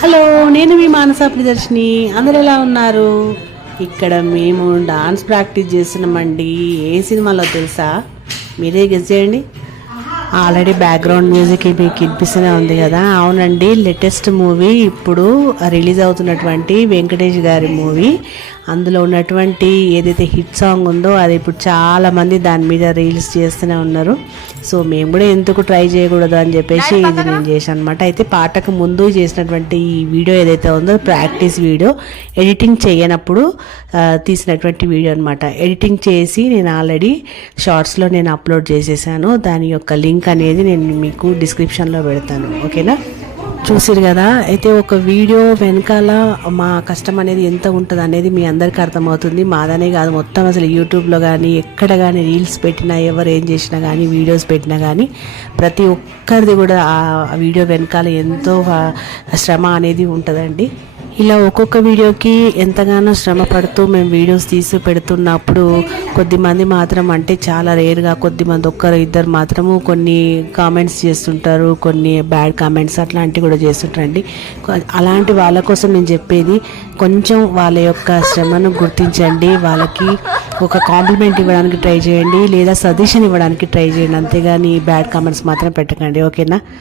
Hello, నేను మీ మానస ప్రియదర్శిని. అందరు ఎలా ఉన్నారు? ఇక్కడ మేము డాన్స్ ప్రాక్టీస్ చేస్తున్నామండి. ఏ సినిమాలో తెలుసా? మీరే గెస్ చేయండి. ఆల్రెడీ బ్యాక్గ్రౌండ్ మ్యూజిక్ మీకు వినిపిస్తూనే ఉంది కదా. అవునండి, లేటెస్ట్ మూవీ ఇప్పుడు రిలీజ్ అవుతున్నటువంటి వెంకటేష్ గారి మూవీ. అందులో ఉన్నటువంటి ఏదైతే హిట్ సాంగ్ ఉందో అది ఇప్పుడు చాలామంది దాని మీద రీల్స్ చేస్తూనే ఉన్నారు. సో మేము కూడా ఎందుకు ట్రై చేయకూడదు అని చెప్పేసి ఇది నేను చేశాను అనమాట. అయితే పాటకు ముందు చేసినటువంటి ఈ వీడియో ఏదైతే ఉందో ప్రాక్టీస్ వీడియో, ఎడిటింగ్ చేయనప్పుడు తీసినటువంటి వీడియో అనమాట. ఎడిటింగ్ చేసి నేను ఆల్రెడీ షార్ట్స్లో నేను అప్లోడ్ చేసేసాను. దాని యొక్క లింక్ అనేది నేను మీకు డిస్క్రిప్షన్లో పెడతాను. ఓకేనా? చూసిరు కదా. అయితే ఒక వీడియో వెనకాల మా కష్టం అనేది ఎంత ఉంటుంది అనేది మీ అందరికీ అర్థమవుతుంది. మాదనే కాదు, మొత్తం అసలు యూట్యూబ్లో కానీ ఎక్కడ కానీ రీల్స్ పెట్టినా, ఎవరు ఏం చేసినా కానీ, వీడియోస్ పెట్టినా కానీ ప్రతి ఒక్కరిది కూడా ఆ వీడియో వెనకాల ఎంతో శ్రమ అనేది ఉంటుందండి. ఇలా ఒక్కొక్క వీడియోకి ఎంతగానో శ్రమ పడుతూ మేము వీడియోస్ తీసి పెడుతున్నప్పుడు కొద్దిమంది మాత్రం, అంటే చాలా రేర్గా కొద్దిమంది, ఒక్కరు ఇద్దరు మాత్రము కొన్ని కామెంట్స్ చేస్తుంటారు, కొన్ని బ్యాడ్ కామెంట్స్ అట్లాంటివి కూడా చేస్తుంటారండి. అలాంటి వాళ్ళ కోసం నేను చెప్పేది, కొంచెం వాళ్ళ యొక్క శ్రమను గుర్తించండి, వాళ్ళకి ఒక కాంప్లిమెంట్ ఇవ్వడానికి ట్రై చేయండి, లేదా సజెషన్ ఇవ్వడానికి ట్రై చేయండి. అంతేగాని బ్యాడ్ కామెంట్స్ మాత్రం పెట్టకండి. ఓకేనా?